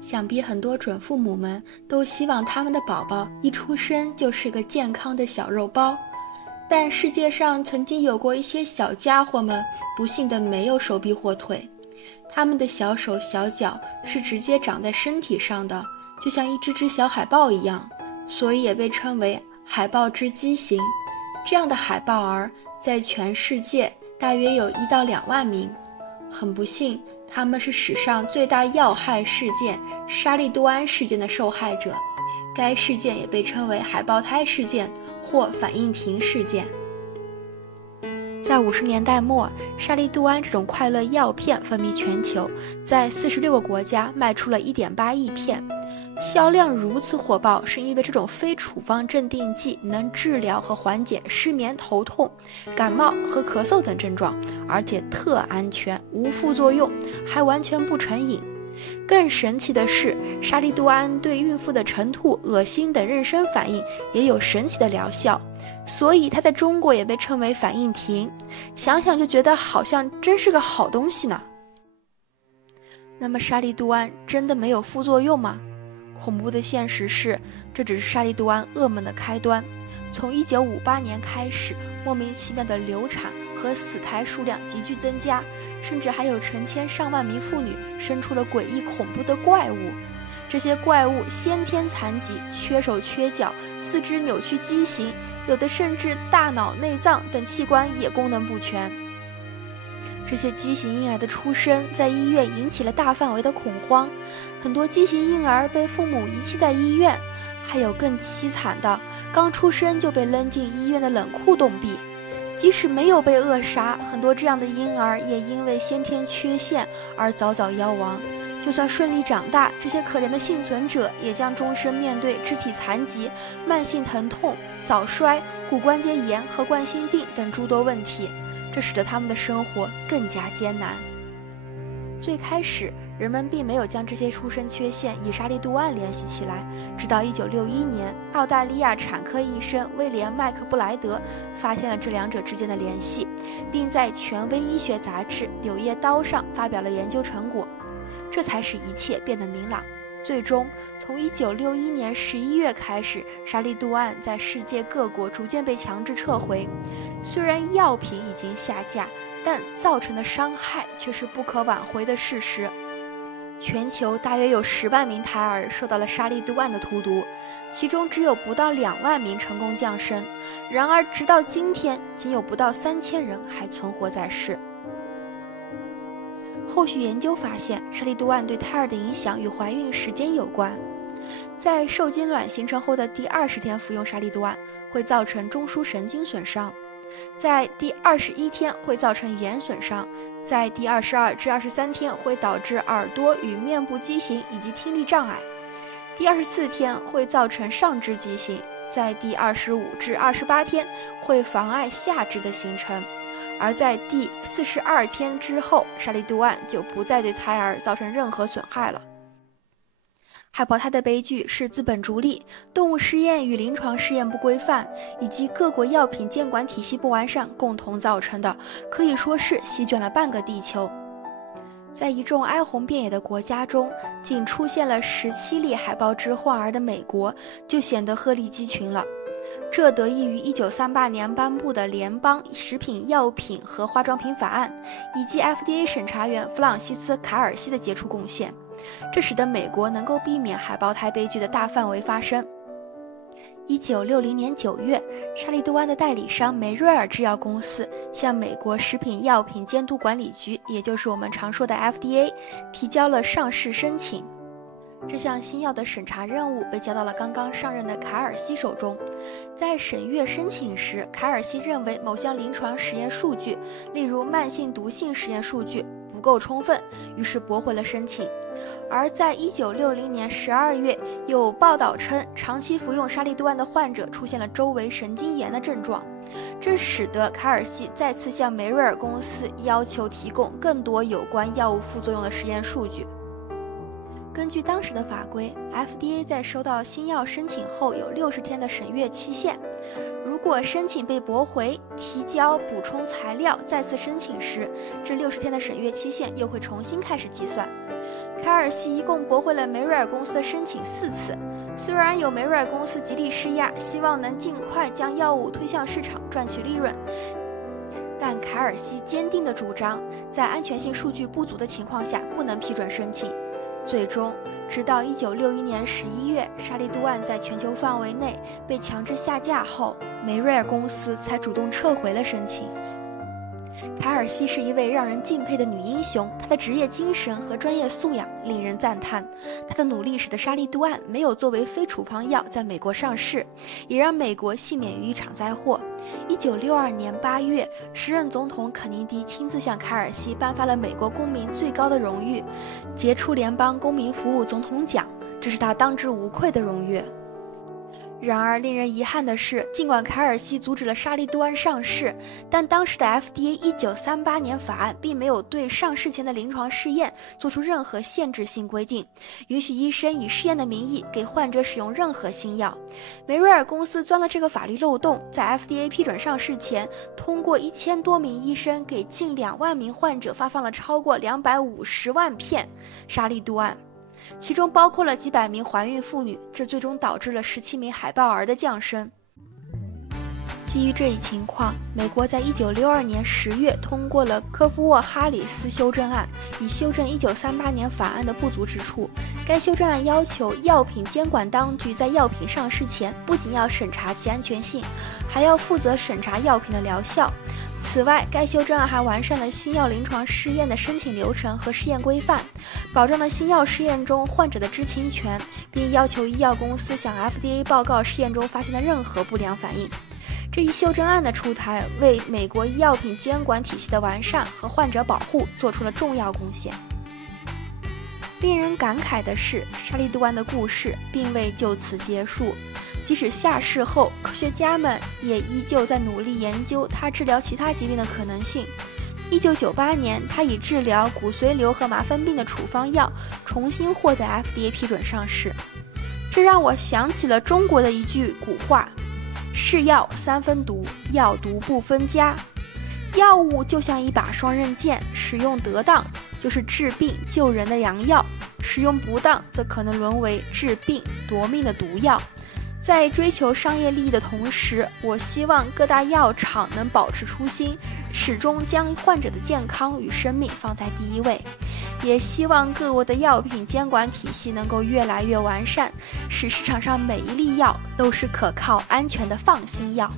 想必很多准父母们都希望他们的宝宝一出生就是个健康的小肉包，但世界上曾经有过一些小家伙们不幸的没有手臂或腿，他们的小手小脚是直接长在身体上的，就像一只只小海豹一样，所以也被称为海豹之畸形。这样的海豹儿在全世界大约有1到2万名。很不幸，他们是史上最大要害事件沙利杜安事件的受害者，该事件也被称为海豹胎事件或反应停事件。在50年代末，沙利杜安这种快乐药片风靡全球，在46个国家卖出了1.8亿片。销量如此火爆，是因为这种非处方镇定剂能治疗和缓解失眠、头痛、感冒和咳嗽等症状，而且特安全，无副作用，还完全不成瘾。更神奇的是，沙利杜安对孕妇的晨吐、恶心等妊娠反应也有神奇的疗效，所以它在中国也被称为反应停。想想就觉得好像真是个好东西呢。那么沙利杜安真的没有副作用吗？恐怖的现实是，这只是沙利杜安噩梦的开端。从1958年开始，莫名其妙的流产和死胎数量急剧增加，甚至还有成千上万名妇女生出了诡异恐怖的怪物。这些怪物先天残疾、缺手缺脚、四肢扭曲畸形，有的甚至大脑、内脏等器官也功能不全。这些畸形婴儿的出生在医院引起了大范围的恐慌，很多畸形婴儿被父母遗弃在医院，还有更凄惨的，刚出生就被扔进医院的冷库冻毙。即使没有被扼杀，很多这样的婴儿也因为先天缺陷而早早夭亡。就算顺利长大，这些可怜的幸存者也将终身面对肢体残疾、慢性疼痛、早衰、骨关节炎和冠心病等诸多问题，这使得他们的生活更加艰难。最开始，人们并没有将这些出生缺陷与沙利杜安联系起来，直到1961年，澳大利亚产科医生威廉·麦克布莱德发现了这两者之间的联系，并在权威医学杂志《柳叶刀》上发表了研究成果，这才使一切变得明朗。最终，从1961年11月开始，沙利杜安在世界各国逐渐被强制撤回。虽然药品已经下架，但造成的伤害却是不可挽回的事实。全球大约有10万名胎儿受到了沙利杜安的荼毒，其中只有不到2万名成功降生。然而，直到今天，仅有不到3000人还存活在世。后续研究发现，沙利杜安对胎儿的影响与怀孕时间有关。在受精卵形成后的第20天服用沙利杜安，会造成中枢神经损伤；在第21天会造成眼损伤；在第22至23天会导致耳朵与面部畸形以及听力障碍；第24天会造成上肢畸形；在第25至28天会妨碍下肢的形成。而在第42天之后，沙利杜安就不再对胎儿造成任何损害了。海豹胎的悲剧是资本逐利、动物实验与临床试验不规范，以及各国药品监管体系不完善共同造成的，可以说是席卷了半个地球。在一众哀鸿遍野的国家中，仅出现了17例海豹肢患儿的美国就显得鹤立鸡群了。这得益于1938年颁布的联邦食品药品和化妆品法案，以及 FDA 审查员弗朗西斯·卡尔西的杰出贡献，这使得美国能够避免海豹胎悲剧的大范围发生。1960年9月，沙利杜安的代理商梅瑞尔制药公司向美国食品药品监督管理局，也就是我们常说的 FDA， 提交了上市申请。这项新药的审查任务被交到了刚刚上任的卡尔西手中。在审阅申请时，卡尔西认为某项临床实验数据，例如慢性毒性实验数据不够充分，于是驳回了申请。而在1960年12月，有报道称，长期服用沙利杜安的患者出现了周围神经炎的症状，这使得卡尔西再次向梅瑞尔公司要求提供更多有关药物副作用的实验数据。根据当时的法规 ，FDA 在收到新药申请后有60天的审阅期限。如果申请被驳回，提交补充材料再次申请时，这60天的审阅期限又会重新开始计算。凯尔西一共驳回了梅瑞尔公司的申请4次，虽然有梅瑞尔公司极力施压，希望能尽快将药物推向市场赚取利润，但凯尔西坚定地主张，在安全性数据不足的情况下不能批准申请。最终，直到1961年11月，沙利度胺在全球范围内被强制下架后，梅瑞尔公司才主动撤回了申请。凯尔西是一位让人敬佩的女英雄，她的职业精神和专业素养令人赞叹。她的努力使得沙利度胺没有作为非处方药在美国上市，也让美国幸免于一场灾祸。1962年8月，时任总统肯尼迪亲自向凯尔西颁发了美国公民最高的荣誉——杰出联邦公民服务总统奖，这是他当之无愧的荣誉。然而，令人遗憾的是，尽管凯尔西阻止了沙利度胺上市，但当时的 FDA 1938年法案并没有对上市前的临床试验做出任何限制性规定，允许医生以试验的名义给患者使用任何新药。梅瑞尔公司钻了这个法律漏洞，在 FDA 批准上市前，通过1000多名医生给近2万名患者发放了超过250万片沙利度胺。其中包括了几百名怀孕妇女，这最终导致了17名海豹儿的降生。基于这一情况，美国在1962年10月通过了科夫沃哈里斯修正案，以修正1938年法案的不足之处。该修正案要求药品监管当局在药品上市前，不仅要审查其安全性，还要负责审查药品的疗效。此外，该修正案还完善了新药临床试验的申请流程和试验规范，保障了新药试验中患者的知情权，并要求医药公司向 FDA 报告试验中发现的任何不良反应。这一修正案的出台，为美国医药品监管体系的完善和患者保护做出了重要贡献。令人感慨的是，沙利度胺的故事并未就此结束。即使下市后，科学家们也依旧在努力研究它治疗其他疾病的可能性。1998年，它以治疗骨髓瘤和麻风病的处方药重新获得 FDA 批准上市。这让我想起了中国的一句古话：是药三分毒，药毒不分家。药物就像一把双刃剑，使用得当就是治病救人的良药，使用不当则可能沦为治病夺命的毒药。在追求商业利益的同时，我希望各大药厂能保持初心，始终将患者的健康与生命放在第一位。也希望各国的药品监管体系能够越来越完善，使市场上每一粒药都是可靠安全的放心药。